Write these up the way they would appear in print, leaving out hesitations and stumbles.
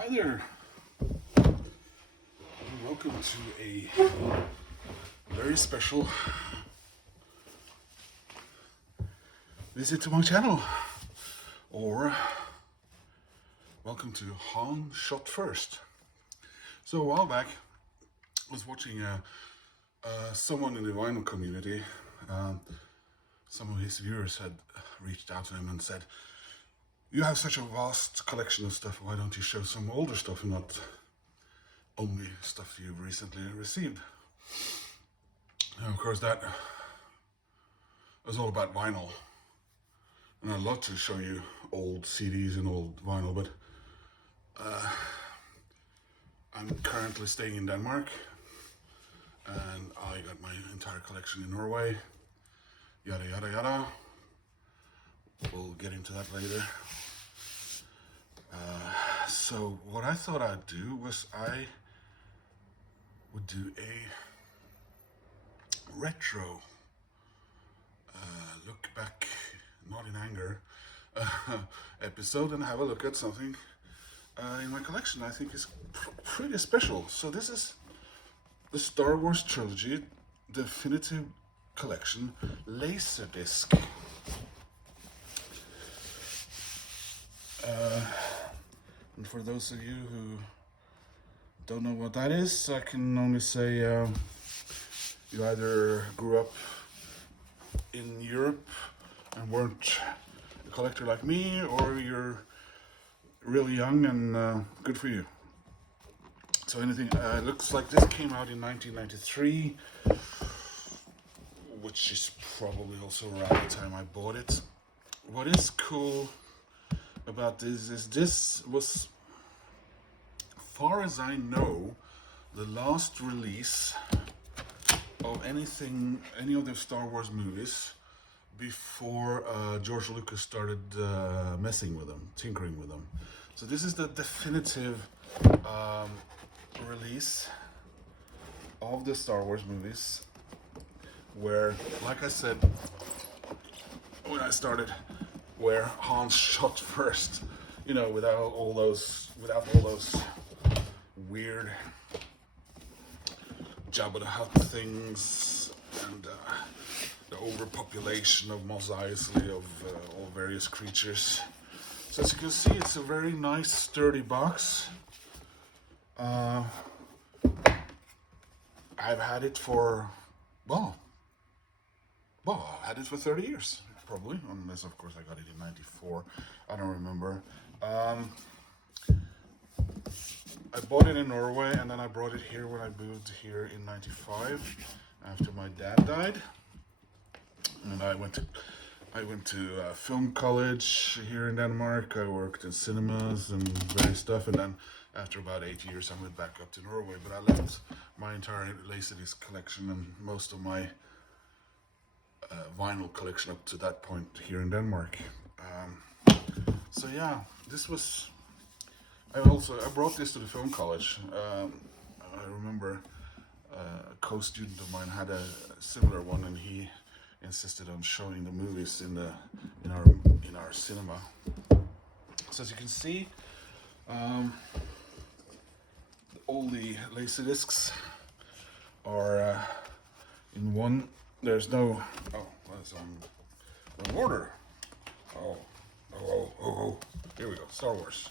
Hi there, and welcome to a very special visit to my channel, or welcome to Han Shot First. So a while back, I was watching someone in the vinyl community. Some of his viewers had reached out to him and said, "You have such a vast collection of stuff, why don't you show some older stuff and not only stuff you've recently received?" And of course that was all about vinyl. And I'd love to show you old CDs and old vinyl, but I'm currently staying in Denmark and I got my entire collection in Norway. Yada yada yada. We'll get into that later. So what I thought I'd do was I would do a retro look back, not in anger, episode, and have a look at something in my collection I think is pretty special. So this is the Star Wars Trilogy Definitive Collection Laserdisc. And for those of you who don't know what that is, I can only say you either grew up in Europe and weren't a collector like me, or you're really young and good for you. So anything, looks like this came out in 1993, which is probably also around the time I bought it. What is cool about this is this was, far as I know, the last release of any of the Star Wars movies before George Lucas started messing with them, tinkering with them. So this is the definitive release of the Star Wars movies, where, like I said when I started, where Han shot first, you know, without all those weird Jabba the Hutt things and the overpopulation of Mos Eisley of all various creatures. So as you can see, it's a very nice sturdy box. I've had it for, well, I had it for 30 years. Probably, unless of course I got it in '94. I don't remember. I bought it in Norway, and then I brought it here when I moved here in '95 after my dad died. And I went to film college here in Denmark. I worked in cinemas and various stuff, and then after about 8 years I went back up to Norway. But I left my entire Laserdisc collection and most of my vinyl collection up to that point here in Denmark. So yeah, this was, I brought this to the film college. I remember a co-student of mine had a similar one, and he insisted on showing the movies in our cinema. So as you can see, all the Laserdiscs are in one. There's no, that's on order. Here we go, Star Wars.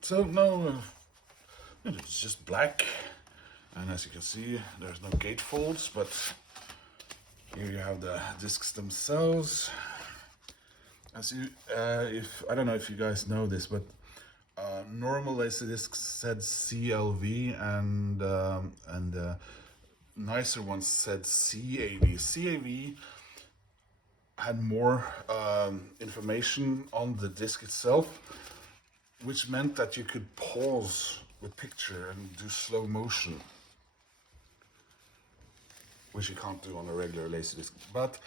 So no, it's just black, and as you can see, there's no gatefolds, but here you have the discs themselves. As you, I don't know if you guys know this, but normal Laserdiscs said CLV, and nicer ones said CAV. CAV had more information on the disc itself, which meant that you could pause the picture and do slow motion, which you can't do on a regular Laserdisc. But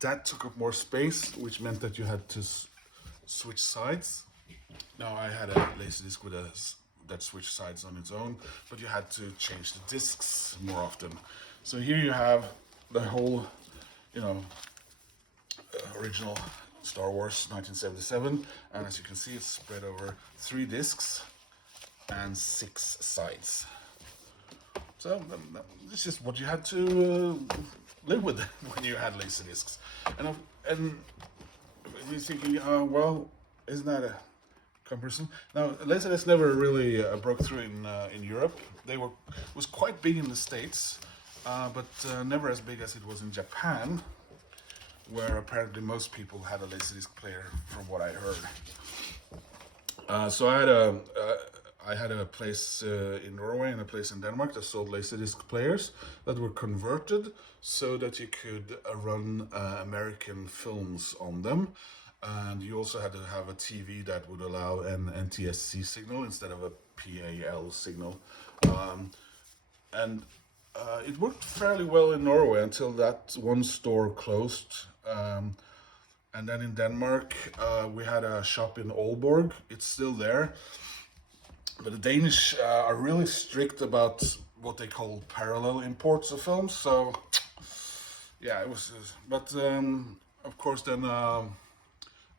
that took up more space, which meant that you had to switch sides. Now I had a Laserdisc with that switched sides on its own, but you had to change the discs more often. So here you have the whole, original Star Wars 1977, and as you can see, it's spread over 3 discs and 6 sides. So it's just what you had to live with when you had Laserdiscs. And you're thinking, well, isn't that a comparison? Now, Laserdisc never really broke through in Europe. Was quite big in the States, but never as big as it was in Japan, where apparently most people had a Laserdisc player, from what I heard. So I had a place in Norway and a place in Denmark that sold Laserdisc players that were converted so that you could run American films on them. And you also had to have a TV that would allow an NTSC signal instead of a PAL signal. It worked fairly well in Norway until that one store closed. And then in Denmark, we had a shop in Aalborg. It's still there. But the Danish are really strict about what they call parallel imports of films. So, yeah, it was. But of course, then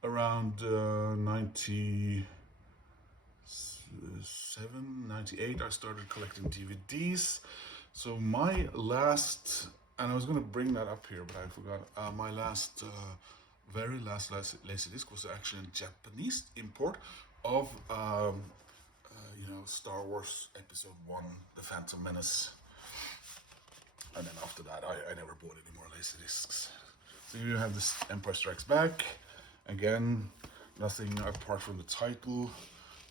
around 97, 98, I started collecting DVDs. So my last, and I was going to bring that up here, but I forgot. My last, very last Laserdisc was actually a Japanese import of. Star Wars Episode 1, The Phantom Menace. And then after that, I never bought any more Laserdiscs. So here you have this Empire Strikes Back. Again, nothing apart from the title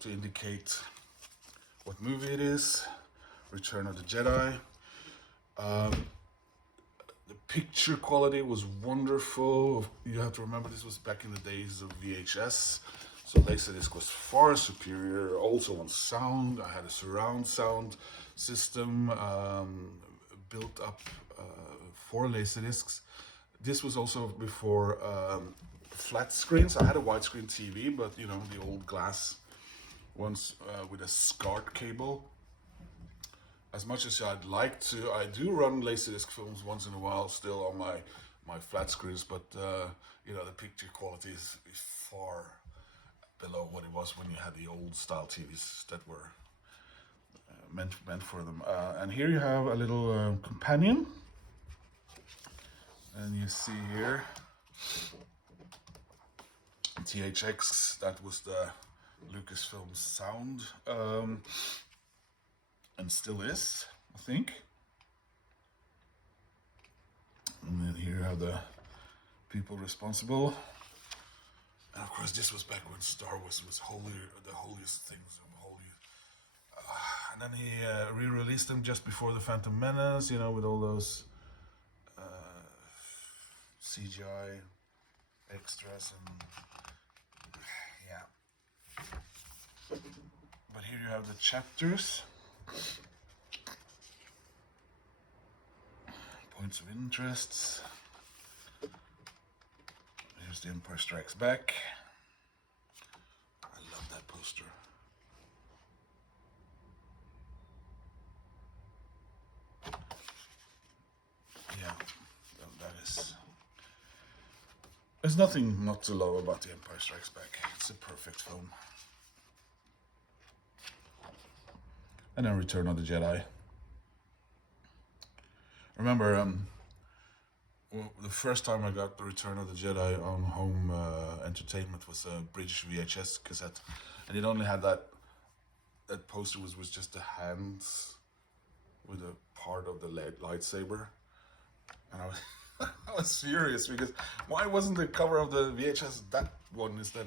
to indicate what movie it is. Return of the Jedi. The picture quality was wonderful. You have to remember this was back in the days of VHS. So Laserdisc was far superior, also on sound. I had a surround sound system built up for Laserdiscs. This was also before flat screens. I had a widescreen TV, but the old glass ones with a SCART cable. As much as I'd like to, I do run Laserdisc films once in a while still on my flat screens, but the picture quality is far below what it was when you had the old style TVs that were meant for them. And here you have a little companion, and you see here THX. That was the Lucasfilm sound, and still is, I think. And then here you have the people responsible. And of course, this was back when Star Wars was the holiest things of holy. And then he re-released them just before the Phantom Menace, with all those CGI extras and yeah. But here you have the chapters, points of interests. Here's The Empire Strikes Back. I love that poster. Yeah, that is. There's nothing not to love about The Empire Strikes Back. It's a perfect film. And then Return of the Jedi. Remember, the first time I got the Return of the Jedi on home entertainment was a British VHS cassette, and it only had that poster was just the hands with a part of the lightsaber, and I was I was furious because why wasn't the cover of the VHS that one instead?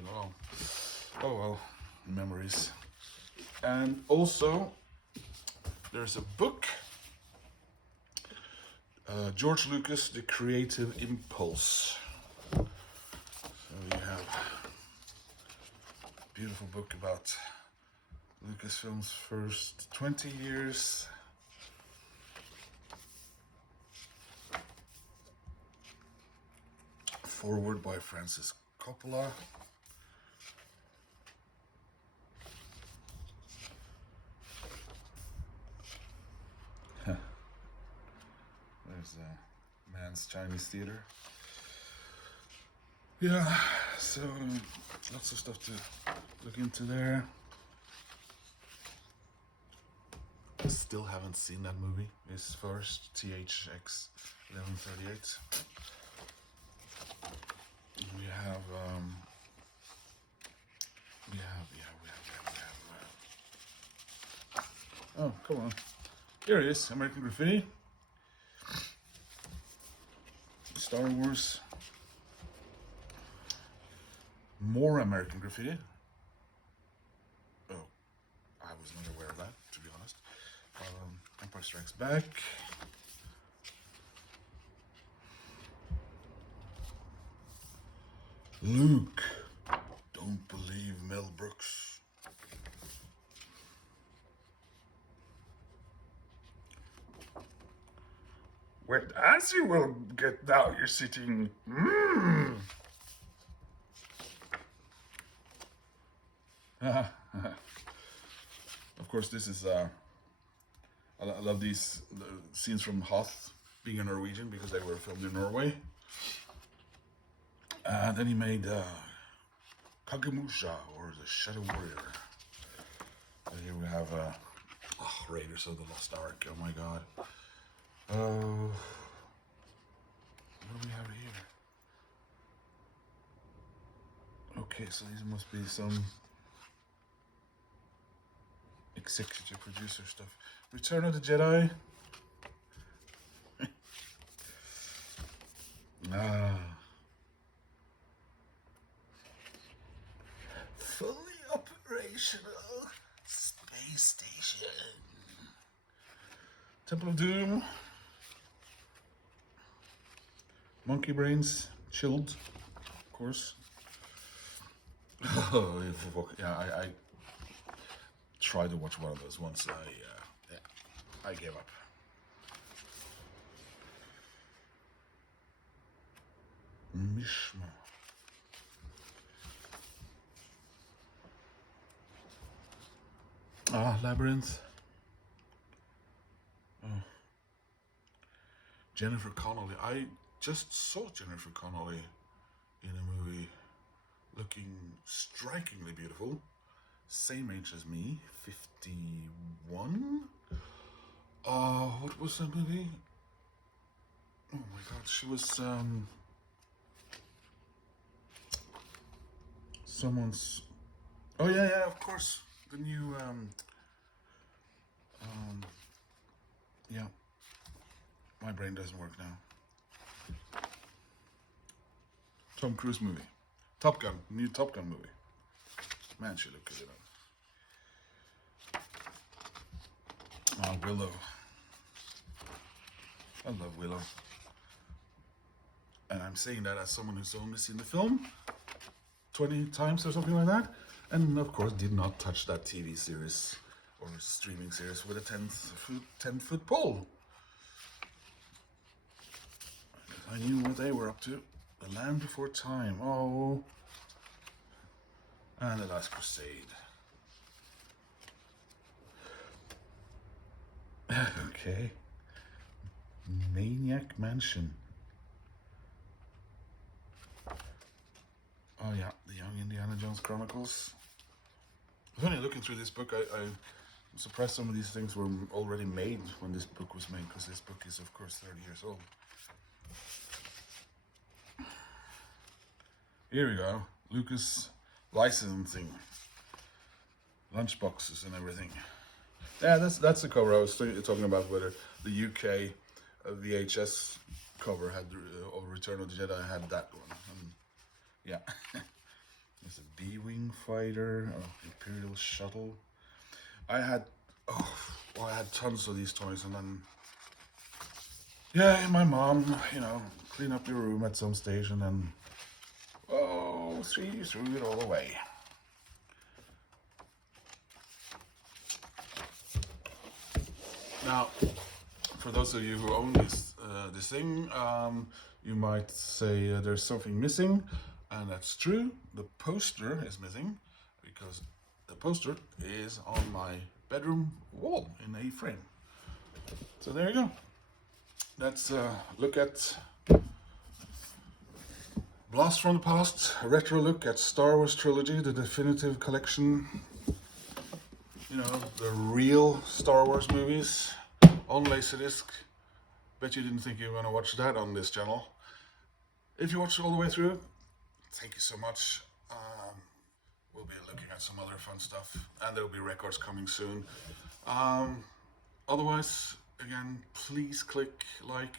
Oh well, memories. And also there's a book. George Lucas, The Creative Impulse. So you have a beautiful book about Lucasfilm's first 20 years. Forward by Francis Coppola. There's a Man's Chinese Theater. Yeah, so lots of stuff to look into there. I still haven't seen that movie. His first THX 1138. We have oh, come on. Here it is, American Graffiti. Star Wars. More American Graffiti. Oh, I was not aware of that, to be honest. Empire Strikes Back. Luke. Don't believe Mel Brooks. Wait, as you will get now, you're sitting. Of course, this is. I love these scenes from Hoth being a Norwegian because they were filmed in Norway. Then he made Kagemusha, or the Shadow Warrior. And here we have Raiders of the Lost Ark. Oh my god. What do we have here? Okay, so these must be some executive producer stuff. Return of the Jedi. Fully operational space station. Temple of Doom. Monkey Brains, Chilled, of course. Oh, yeah, I tried to watch one of those once. I gave up. Mishma. Labyrinth. Oh. Jennifer Connelly. I just saw Jennifer Connelly in a movie looking strikingly beautiful. Same age as me, 51. What was that movie? Oh my god, she was someone's. Oh yeah, of course, the new yeah. My brain doesn't work now. Tom Cruise movie. Top Gun, new Top Gun movie. Man, she looked good in it. Willow. I love Willow. And I'm saying that as someone who's only seen the film 20 times or something like that. And of course did not touch that TV series or streaming series with a 10-foot pole. I knew what they were up to. The Land Before Time. Oh. And The Last Crusade. Okay. Maniac Mansion. Oh yeah, the Young Indiana Jones Chronicles. When you're looking through this book, I'm surprised some of these things were already made when this book was made, because this book is of course 30 years old. Here we go. Lucas licensing. Lunchboxes and everything. Yeah, that's the cover I was talking about, whether the UK VHS cover had of Return of the Jedi had that one. Yeah. There's a B-Wing fighter, Imperial shuttle. I had tons of these toys, and then yeah, my mom, clean up your room at some stage, and then threw it all away. Now, for those of you who own this thing, you might say there's something missing, and that's true. The poster is missing because the poster is on my bedroom wall in a frame. So there you go. Let's look at Blast from the Past, a retro look at Star Wars Trilogy, the definitive collection. You know, the real Star Wars movies on Laserdisc. Bet you didn't think you were going to watch that on this channel. If you watched it all the way through, thank you so much. We'll be looking at some other fun stuff, and there will be records coming soon. Otherwise, again, please click like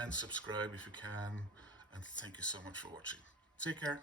and subscribe if you can, and thank you so much for watching. Take care.